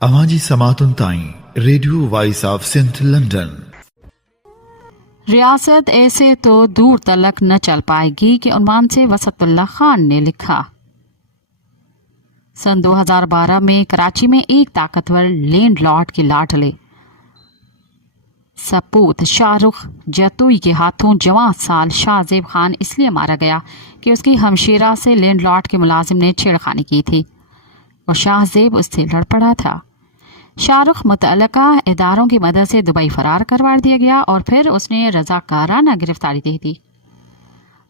आवाज़ी समातुन ताईं radio voice of Sindh London. रियासत ऐसे तो दूर तलक न चल पाएगी कि उन्वान से वसतुल्लाह खान ने लिखा। सन 2012 में कराची में एक ताकतवर लैंडलॉर्ड के लाडले सपूत शाहरुख जतुई के हाथों जवां साल शाहजेब खान इसलिए मारा गया कि उसकी हमशेरा से लैंडलॉर्ड के मुलाजिम ने छेड़खानी की थी और शाहजेब उससे लड़ पड़ा था। शाहरुख मुतल्लका इदारों की मदद से दुबई फरार करवा दिया गया और फिर उसने रजाकाराना गिरफ्तारी दे दी।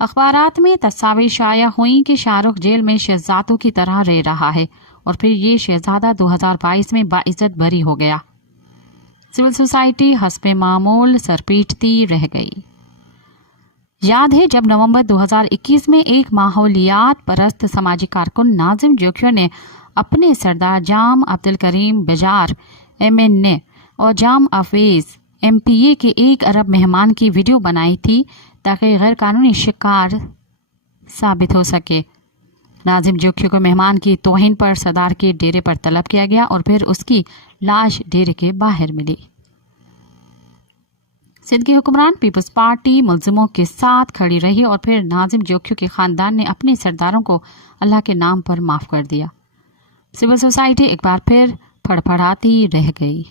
अखबारात में तस्वीरें शाया हुई कि शाहरुख जेल में शहजादों की तरह रह रहा है और फिर ये शहजादा 2022 में बाइज्जत बरी हो गया। सिविल सोसाइटी हस्बे मामूल सरपीटती रह गई। याद है जब नवंबर 2021 में एक माहौलियात परस्त समाजी कारकुन नाजिम जोखियो ने अपने सरदार जाम अब्दुल करीम बजार MNA और जाम अफेज MPA के 1 अरब मेहमान की वीडियो बनाई थी ताकि गैर कानूनी शिकार साबित हो सके। नाजिम जोखियो को मेहमान की तौहीन पर सरदार के डेरे पर तलब किया गया और फिर उसकी लाश डेरे के बाहर मिली। सिंध की हुक्मरान पीपल्स पार्टी मुल्जिमों के साथ खड़ी रही और फिर नाजिम जोखियो के खानदान ने अपने सरदारों को अल्लाह के नाम पर माफ कर दिया। सिविल सोसाइटी एक बार फिर फड़फड़ाती रह गई।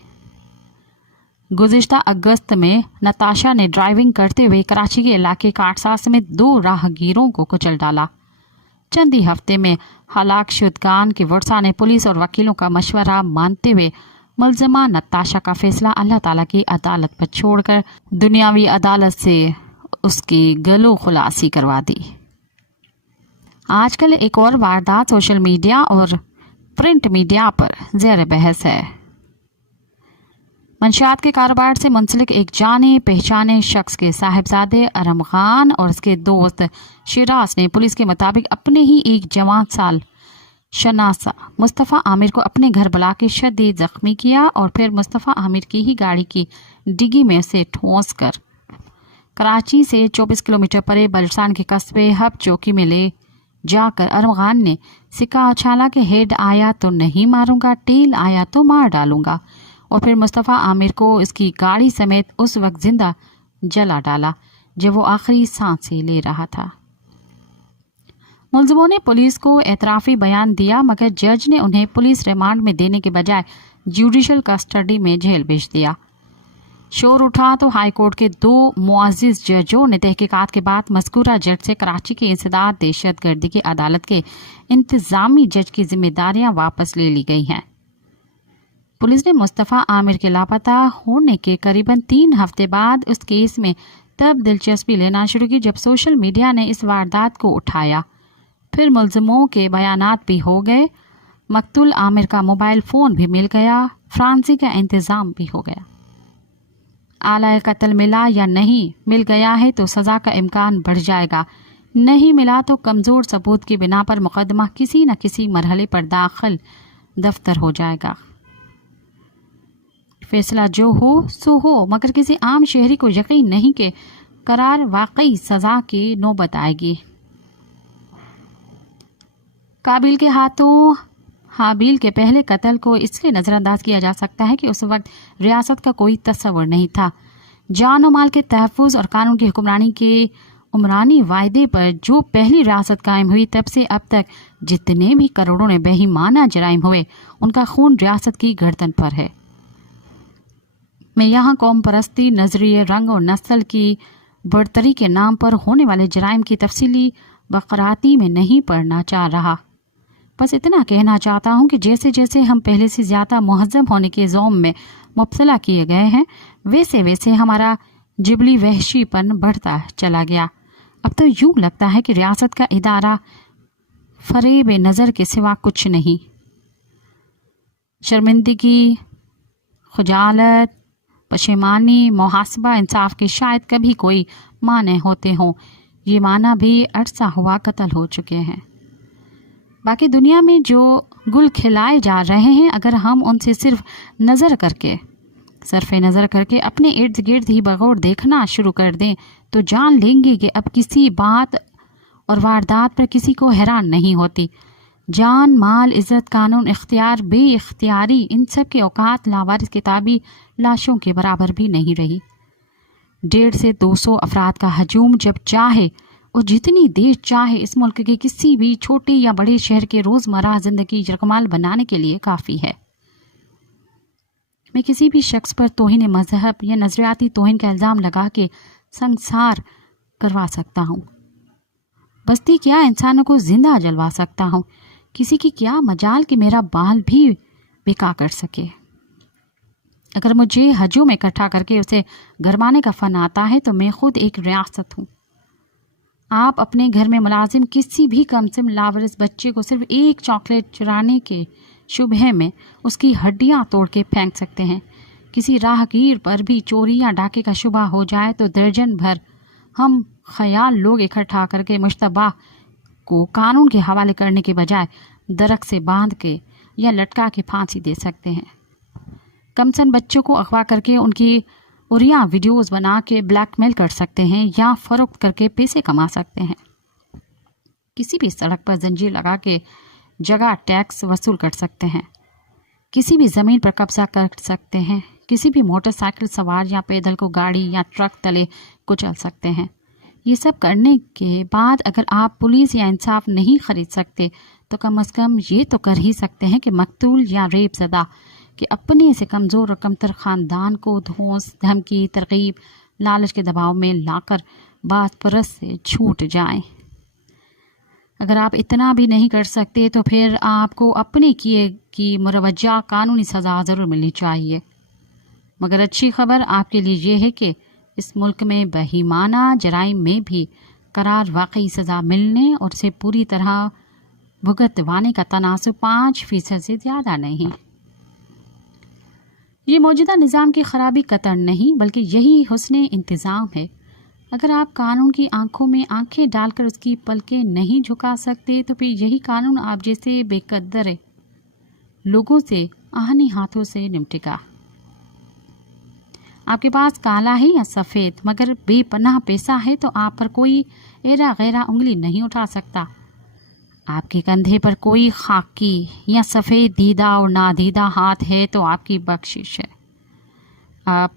गुज़िश्ता अगस्त में नताशा ने ड्राइविंग करते हुए कराची के इलाके काटसा समेत 2 राहगीरों को कुचल डाला। चंद ही हफ्ते में हलाक शुदगान के वर्षा ने पुलिस और वकीलों का मशवरा मानते हुए मुल्जिमा नताशा का फैसला अल्लाह ताला की अदालत पर छोड़कर दुनियावी अदालत से उसकी गलो खुलासी करवा दी। आजकल एक और वारदात सोशल मीडिया और प्रिंट मीडिया पर ज़ेर बहस है। मंशियात के कारोबार से मुंसलिक एक जाने पहचाने शख्स के साहिबजादे अरम खान और उसके दोस्त शिराज ने पुलिस के मुताबिक अपने ही एक जवान साल शनासा मुस्तफ़ा आमिर को अपने घर बुला के शदीद जख्मी किया और फिर मुस्तफ़ा आमिर की ही गाड़ी की डिग्गी में से ठोंस कर कराची से 24 किलोमीटर परे बलसान के कस्बे हब चौकी में ले जाकर अरम खान ने सिक्का उछाला कि हेड आया तो नहीं मारूंगा, टेल आया तो मार डालूंगा और फिर मुस्तफ़ा आमिर को इसकी गाड़ी समेत उस वक्त जिंदा जला डाला जब वो आखिरी सांसें ले रहा था। मुल्जिमों ने पुलिस को एतराफ़ी बयान दिया मगर जज ने उन्हें पुलिस रिमांड में देने के बजाय जुडिशल कस्टडी में जेल भेज दिया। शोर उठा तो हाई कोर्ट के 2 मुअज़्ज़िज़ जजों ने तहकीकात के बाद मज़कूरा जज से कराची के इंसदाद दहशतगर्दी की अदालत के इंतज़ामी जज की जिम्मेदारियां वापस ले ली गई हैं। पुलिस ने मुस्तफ़ा आमिर के लापता होने के करीबन 3 हफ्ते बाद उस केस में तब दिलचस्पी लेना शुरू की जब सोशल मीडिया ने इस वारदात को उठाया। फिर मुल्जिमों के बयानात भी हो गए, मकतूल आमिर का मोबाइल फ़ोन भी मिल गया, फ्रांसी का इंतज़ाम भी हो गया। आला कत्ल मिला या नहीं मिल गया है तो सज़ा का इम्कान बढ़ जाएगा, नहीं मिला तो कमज़ोर सबूत की बिना पर मुकदमा किसी न किसी मरहले पर दाखिल दफ्तर हो जाएगा। फैसला जो हो सो हो मगर किसी आम शहरी को यकीन नहीं कि करार वाकई सज़ा की नौबत आएगी। काबिल के हाथों हाबिल के पहले कत्ल को इसलिए नज़रअंदाज किया जा सकता है कि उस वक्त रियासत का कोई तस्वर नहीं था। जान और माल के तहफ़्फ़ुज़ और कानून की हुक्मरानी के उमरानी वायदे पर जो पहली रियासत कायम हुई तब से अब तक जितने भी करोड़ों ने बेईमाना जराइम हुए उनका खून रियासत की गर्दन पर है। मैं यहाँ कौम परस्ती, नजरिए, रंग और नस्ल की बढ़तरी के नाम पर होने वाले जराइम की तफसीली बकराती में नहीं पढ़ना चाह रहा, बस इतना कहना चाहता हूँ कि जैसे जैसे हम पहले से ज़्यादा मुहज़्ज़म होने के ज़ौम में मुब्तला किए गए हैं वैसे वैसे हमारा जिबली वहशीपन बढ़ता चला गया। अब तो यूँ लगता है कि रियासत का इदारा फरेब नज़र के सिवा कुछ नहीं। शर्मिंदगी, खुजालत, पशेमानी, मुहासबा, इंसाफ के शायद कभी कोई माने होते हों, ये माना भी अरसा हुआ कत्ल हो चुके हैं। बाकी दुनिया में जो गुल खिलाए जा रहे हैं अगर हम उनसे सिर्फ सरफ़े नज़र करके अपने इर्द गिर्द ही बगौर देखना शुरू कर दें तो जान लेंगे कि अब किसी बात और वारदात पर किसी को हैरान नहीं होती। جان، مال، عزت، قانون، اختیار، بے اختیاری، ان سب کے اوقات لاوارث کتابی لاشوں کے برابر بھی نہیں رہی۔ 150 سے 200 افراد کا ہجوم جب چاہے اور جتنی دیر چاہے اس ملک کے کسی بھی چھوٹے یا بڑے شہر کے روزمرہ زندگی یکمال بنانے کے لیے کافی ہے۔ میں کسی بھی شخص پر توہین مذہب یا نظریاتی توہین کا الزام لگا کے سنسار کروا سکتا ہوں۔ بستی کیا انسانوں کو زندہ جلوا سکتا ہوں، کسی کی کیا مجال کہ میرا بال بھی بکا کر سکے۔ اگر مجھے ہجوم اکٹھا کر کے اسے گرمانے کا فن آتا ہے تو میں خود ایک ریاست ہوں۔ آپ اپنے گھر میں ملازم کسی بھی کمسن لاوارث بچے کو صرف ایک چاکلیٹ چرانے کے شبہ میں اس کی ہڈیاں توڑ کے پھینک سکتے ہیں۔ کسی راہگیر پر بھی چوری یا ڈاکے کا شبہ ہو جائے تو درجن بھر ہم خیال لوگ اکٹھا کر کے مشتبہ کو قانون کے حوالے کرنے کے بجائے درخت سے باندھ کے یا لٹکا کے پھانسی دے سکتے ہیں۔ کمسن بچوں کو اغوا کر کے ان کی اریاں ویڈیوز بنا کے بلیک میل کر سکتے ہیں یا فروخت کر کے پیسے کما سکتے ہیں۔ کسی بھی سڑک پر زنجیر لگا کے جگہ ٹیکس وصول کر سکتے ہیں، کسی بھی زمین پر قبضہ کر سکتے ہیں، کسی بھی موٹر سائیکل سوار یا پیدل کو گاڑی یا ٹرک تلے کچل سکتے ہیں۔ یہ سب کرنے کے بعد اگر آپ پولیس یا انصاف نہیں خرید سکتے تو کم از کم یہ تو کر ہی سکتے ہیں کہ مقتول یا ریپ زدہ کہ اپنے سے کمزور اور کمتر خاندان کو دھونس، دھمکی، ترغیب، لالچ کے دباؤ میں لا کر باز پرست سے چھوٹ جائیں۔ اگر آپ اتنا بھی نہیں کر سکتے تو پھر آپ کو اپنے کیے کی مروجہ قانونی سزا ضرور ملنی چاہیے۔ مگر اچھی خبر آپ کے لیے یہ ہے کہ اس ملک میں بہیمانہ جرائم میں بھی قرار واقعی سزا ملنے اور اسے پوری طرح بھگتوانے کا تناسب 5% سے زیادہ نہیں۔ یہ موجودہ نظام کی خرابی قطر نہیں بلکہ یہی حسن انتظام ہے۔ اگر آپ قانون کی آنکھوں میں آنکھیں ڈال کر اس کی پلکیں نہیں جھکا سکتے تو پھر یہی قانون آپ جیسے بے قدر لوگوں سے آہنی ہاتھوں سے نمٹے گا۔ آپ کے پاس کالا ہے یا سفید مگر بے پناہ پیسہ ہے تو آپ پر کوئی ایرا غیرہ انگلی نہیں اٹھا سکتا۔ آپ کے کندھے پر کوئی خاکی یا سفید دیدہ اور نادیدہ ہاتھ ہے تو آپ کی بخشش ہے۔ آپ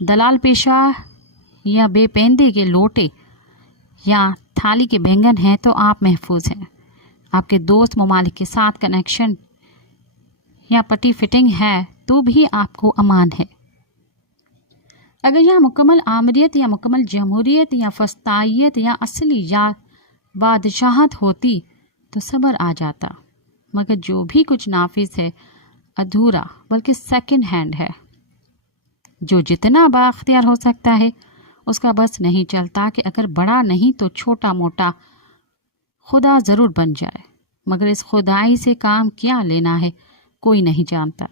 دلال پیشہ یا بے پیندے کے لوٹے یا تھالی کے بینگن ہیں تو آپ محفوظ ہیں۔ آپ کے دوست ممالک کے ساتھ کنیکشن یا پٹی فٹنگ ہے تو بھی آپ کو امان ہے۔ اگر یہاں مکمل آمریت یا مکمل جمہوریت یا فسطائیت یا اصلی یا بادشاہت ہوتی تو صبر آ جاتا، مگر جو بھی کچھ نافذ ہے ادھورا بلکہ سیکنڈ ہینڈ ہے۔ جو جتنا بااختیار ہو سکتا ہے اس کا بس نہیں چلتا کہ اگر بڑا نہیں تو چھوٹا موٹا خدا ضرور بن جائے، مگر اس خدائی سے کام کیا لینا ہے کوئی نہیں جانتا۔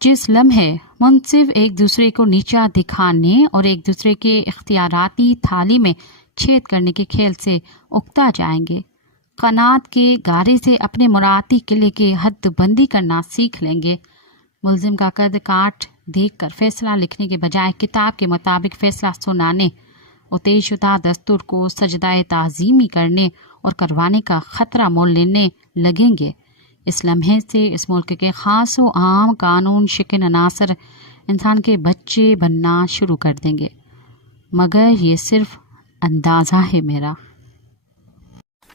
جس لمحے منصف ایک دوسرے کو نیچا دکھانے اور ایک دوسرے کے اختیاراتی تھالی میں چھید کرنے کے کھیل سے اکتا جائیں گے، قناعت کے گارے سے اپنے مراعاتی قلعے کے حد بندی کرنا سیکھ لیں گے، ملزم کا قد کاٹ دیکھ کر فیصلہ لکھنے کے بجائے کتاب کے مطابق فیصلہ سنانے اور طے شدہ دستور کو سجدہ تعظیمی کرنے اور کروانے کا خطرہ مول لینے لگیں گے، اس لمحے سے اس ملک کے خاص و عام قانون شکن عناصر انسان کے بچے بننا شروع کر دیں گے، مگر یہ صرف اندازہ ہے میرا۔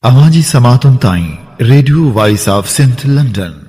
آواجی سماعتن تائیں ریڈیو وائس آف سنتھ لنڈن